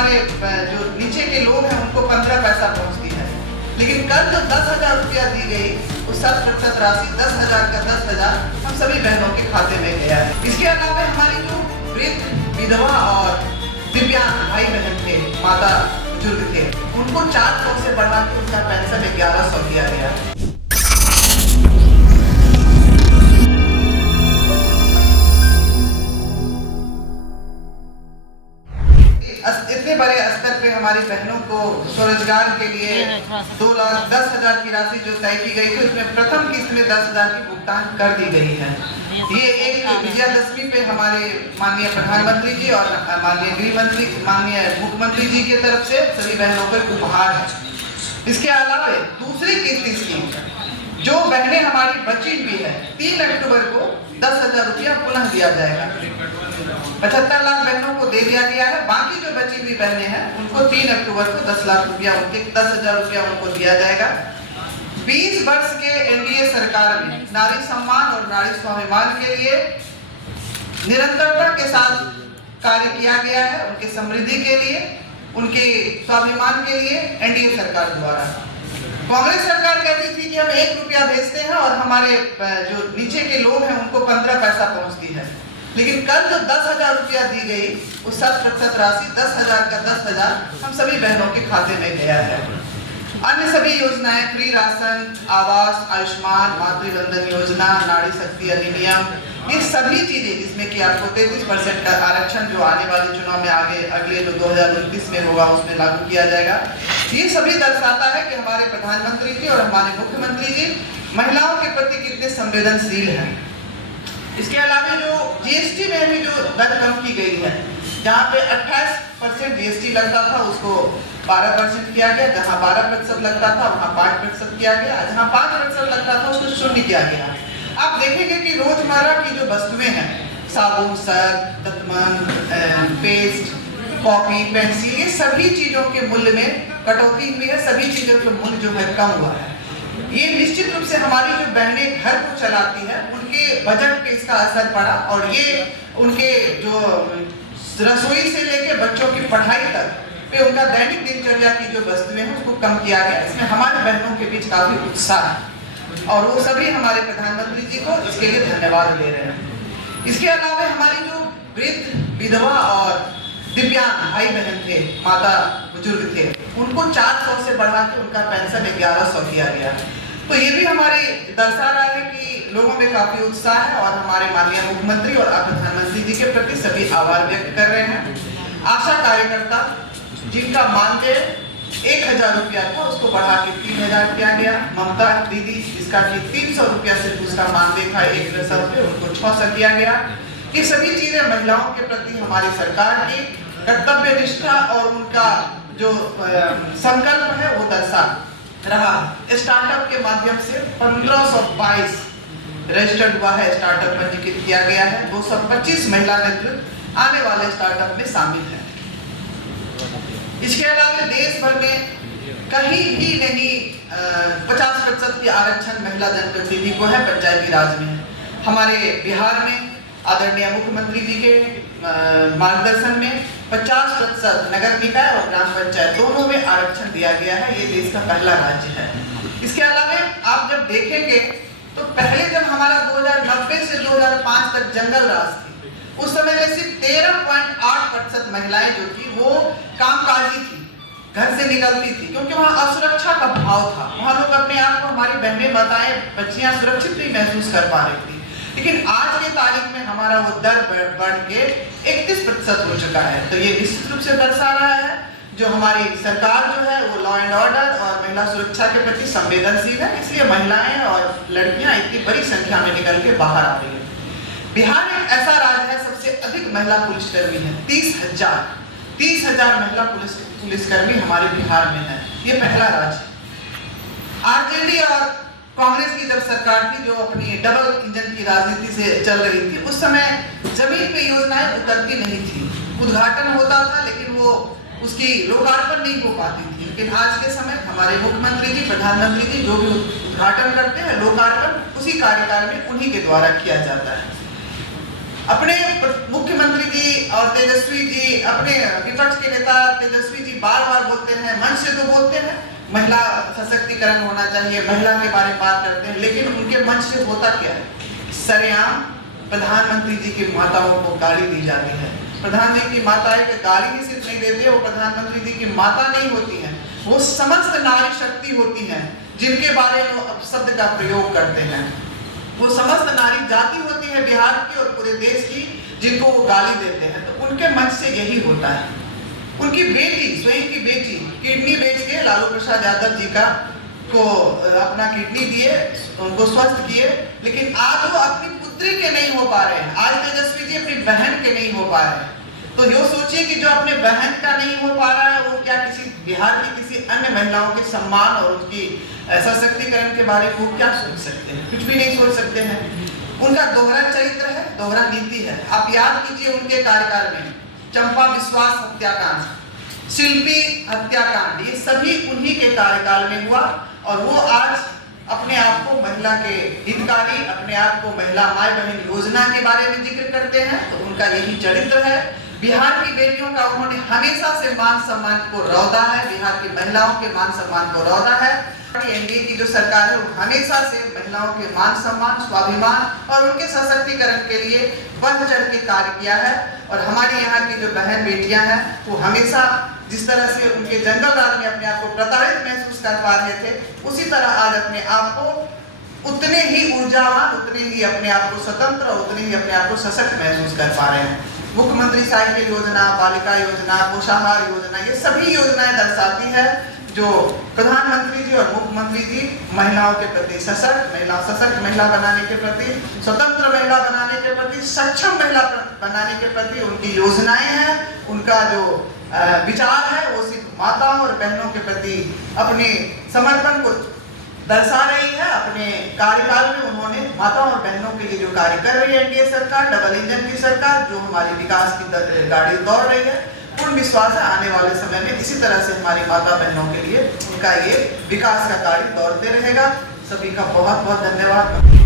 हमारे जो नीचे के लोग हैं उनको 15 पैसा पहुंचती है, लेकिन कल जो 10,000 रुपया दी गई उस 60% राशि 10,000 का 10,000 हम सभी बहनों के खाते में गया है। इसके अलावा हमारी जो वृद्ध, विधवा और दिव्यांग भाई बहन थे, माता बुजुर्ग थे, उनको 400 से बढ़ा के उनका पेंशन 1100 किया गया। इतने बड़े स्तर पे हमारी बहनों को स्वरोजगार के लिए 2,10,000 की राशि जो तय की गई थी उसमें प्रथम किस्त में 10,000 की भुगतान कर दी गई है। ये एक विजयादशमी पे हमारे माननीय प्रधानमंत्री जी और माननीय गृह मंत्री, माननीय मुख्यमंत्री जी की तरफ से सभी बहनों को एक उपहार है। इसके अलावा दूसरी किस्त स्कीम जो बहनें हमारी बची हुई है 3 अक्टूबर को 10,000 रुपया पुनः दिया जाएगा। 75 लाख बहनों को दे दिया गया है। बाकी जो बची हुई बहनें हैं उनको 3 अक्टूबर को 10 लाख रुपया, उनके 10,000 रुपया उनको दिया जाएगा। 20 वर्ष के एनडीए सरकार में नारी सम्मान और नारी स्वाभिमान के लिए निरंतरता के साथ कार्य किया गया है। उनके समृद्धि के लिए, उनके स्वाभिमान के लिए एनडीए सरकार द्वारा। कांग्रेस सरकार कहती थी कि हम 1 रुपया भेजते हैं और हमारे जो नीचे के लोग हैं उनको 15 पैसा पहुंचती है, लेकिन कल जो 10,000 रुपया दी गई उस 60% राशि 10,000 का 10,000 हम सभी बहनों के खाते में गया है। अन्य सभी योजनाएं, फ्री राशन, आवास, आयुष्मान, मातृवंदन योजना, नारी शक्ति अधिनियम, ये सभी चीजें जिसमें कि आपको 33% का आरक्षण जो आने वाले चुनाव में आगे अगले जो 2029 में होगा उसमें लागू किया जाएगा, ये सभी दर्शाता है कि हमारे प्रधानमंत्री जी और हमारे मुख्यमंत्री जी महिलाओं के प्रति कितने संवेदनशील हैं। इसके अलावा जो जीएसटी में भी जो दर कम की गई है, जहाँ पे 28% जीएसटी लगता था उसको 12% किया गया, जहाँ 12% लगता था वहाँ 5% किया गया, जहाँ 5% लगता था उसको 0 किया गया। आप देखेंगे कि रोजमर्रा की जो वस्तुएं हैं, साबुन, सर्फ, दतमन, पेस्ट, कॉपी, पेंसिल, ये सभी चीजों के मूल्य में कटौती हुई है। सभी चीजों के मूल्य जो है कम हुआ है। ये निश्चित रूप से हमारी जो बहनें घर को चलाती है उनके बजट पे इसका असर पड़ा, और ये उनके जो रसोई से लेके बच्चों की पढ़ाई तक पे उनका दैनिक दिनचर्या की जो वस्तुएं हैं उसको कम किया गया। इसमें हमारी बहनों के बीच काफी उत्साह है और वो सभी हमारे प्रधानमंत्री जी को इसके लिए धन्यवाद दे रहे हैं। इसके अलावा हमारी जो वृद्ध, विधवा और दिव्यांग भाई बहन थे, माता बुजुर्ग थे, उनको 400 से बढ़ा के उनका पेंशन 1100 किया गया। तो ये भी हमारे दर्शा रहा है कि लोगों में काफी उत्साह है और हमारे माननीय मुख्यमंत्री और प्रधानमंत्री जी के प्रति सभी आभार व्यक्त कर रहे हैं। आशा कार्यकर्ता जिनका मानदेय 1,000 रुपया था उसको बढ़ा के 3,000 किया गया। ममता दीदी जिसका कि 300 रुपया से उसका मानदेय था 1,500 रुपये, उनको 600 किया गया। ये सभी चीजें महिलाओं के प्रति हमारी सरकार की कर्तव्य निष्ठा और उनका जो संकल्प है वो दर्शा रहा। स्टार्टअप के माध्यम से 1522 रजिस्टर्ड हुआ है, स्टार्टअप पंजीकृत किया गया है। 225 महिला नेतृत्व आने वाले स्टार्टअप में शामिल है। इसके अलावा देश भर में कहीं भी नहीं 50% की आरक्षण महिला जनप्रतिनिधि को है, पंचायती राज में है। हमारे बिहार में आदरणीय मुख्यमंत्री जी के मार्गदर्शन में 50% नगर निकाय और ग्राम पंचायत दोनों में आरक्षण दिया गया है। ये देश का पहला राज्य है। इसके अलावा आप जब देखेंगे तो पहले जब हमारा 2090 से 2005 तक जंगल राज थी, उस समय में सिर्फ 13.8% महिलाएं जो थी वो कामकाजी थी, घर से निकलती थी, क्योंकि वहाँ असुरक्षा का भाव था। वहाँ लोग अपने आप को, हमारी बहनें, माताएं, बच्चियां सुरक्षित नहीं महसूस कर पा रही थी। लेकिन आज के तारीख में हमारा वो दर बढ़ के 31% हो चुका है। तो ये निश्चित रूप से दर्शा रहा है जो हमारी सरकार जो है वो लॉ एंड ऑर्डर और महिला सुरक्षा के प्रति संवेदनशील है। इसलिए महिलाएं और लड़कियां इतनी बड़ी संख्या में निकल के बाहर आ रही है। बिहार एक ऐसा राज्य है सबसे अधिक महिला पुलिसकर्मी है, 30,000 महिला पुलिसकर्मी हमारे बिहार में है। ये पहला राज्य। आरजेडी और कांग्रेस की जब सरकार थी जो अपनी डबल इंजन की राजनीति से चल रही थी, उस समय जमीन पे योजनाएं उतरती नहीं थी। उद्घाटन होता था लेकिन वो उसकी लोकार्पण नहीं हो पाती थी। लेकिन आज के समय हमारे मुख्यमंत्री जी, प्रधानमंत्री जी जो भी उद्घाटन करते हैं, लोकार्पण उसी कार्यकाल में उन्हीं के द्वारा किया जाता है। अपने मुख्यमंत्री जी और तेजस्वी जी अपने विपक्ष के नेता तेजस्वी जी बार बार बोलते हैं, मंच से तो बोलते हैं महिला सशक्तिकरण होना चाहिए, महिला के बारे में बात करते हैं, लेकिन उनके मंच से होता क्या है? सरेआम प्रधानमंत्री जी की माताओं को गाली दी जाती है। प्रधानमंत्री की माताएं के गाली ही सिर्फ नहीं देती है, वो प्रधानमंत्री जी की माता नहीं होती हैं, वो समस्त नारी शक्ति होती हैं जिनके बारे में वो शब्द का प्रयोग करते हैं। वो समस्त नारी जाति होती है बिहार की और पूरे देश की जिनको वो गाली देते हैं। तो उनके मंच से यही होता है। उनकी बेटी, स्वयं की बेटी किडनी बेच के लालू प्रसाद यादव जी का को अपना किडनी दिए, उनको स्वस्थ किए, लेकिन आज वो अपनी पुत्री के नहीं हो पा रहे हैं। आज तेजस्वी जी अपनी बहन के नहीं हो पा रहे हैं। तो यो सोचिए कि जो अपने बहन का नहीं हो पा रहा है, वो क्या किसी बिहार की किसी अन्य महिलाओं के सम्मान और उनकी सशक्तिकरण के बारे में वो क्या सोच सकते हैं? कुछ भी नहीं सोच सकते हैं। उनका दोहरा चरित्र है, दोहरा नीति है। आप याद कीजिए उनके कार्यकाल में चंपा विश्वास हत्याकांड, शिल्पी हत्याकांड, ये सभी उन्हीं के कार्यकाल में हुआ। और वो आज अपने आप को महिला के हितकारी, अपने आप को महिला माई बहन योजना के बारे में जिक्र करते हैं। तो उनका यही चरित्र है। बिहार की बेटियों का उन्होंने हमेशा से मान सम्मान को रौदा है, बिहार की महिलाओं के मान सम्मान को रौदा है। एनडीए की जो सरकार है वो हमेशा से महिलाओं के मान सम्मान, स्वाभिमान और उनके सशक्तिकरण के लिए बढ़ चढ़ के कार्य किया है। और हमारी यहाँ की जो बहन बेटियां हैं वो हमेशा जिस तरह से उनके जंगल राज में अपने आप को प्रताड़ित महसूस कर पा रहे थे, उसी तरह आज अपने आप को उतने ही ऊर्जावान, उतने ही अपने आप को स्वतंत्र, उतने ही अपने आप को सशक्त महसूस कर पा रहे हैं। मुख्यमंत्री साइकिल योजना, बालिका योजना, पोषाहार योजना, ये सभी योजनाएं दर्शाती है जो प्रधानमंत्री जी और मुख्यमंत्री जी महिलाओं के प्रति सशक्त महिला बनाने के प्रति, स्वतंत्र महिला बनाने के प्रति, सक्षम महिला बनाने के प्रति उनकी योजनाएं हैं। उनका जो विचार है वो सिर्फ माताओं और बहनों के प्रति अपने समर्पण को दर्शा रही है। अपने कार्यकाल में उन्होंने माताओं और बहनों के लिए जो कार्य कर रही है एनडीए सरकार, डबल इंजन की सरकार, जो हमारी विकास की गाड़ी दौड़ रही है, पूर्ण विश्वास है आने वाले समय में इसी तरह से हमारी माता बहनों के लिए उनका ये विकास का कार्य दौड़ते रहेगा। सभी का बहुत बहुत धन्यवाद।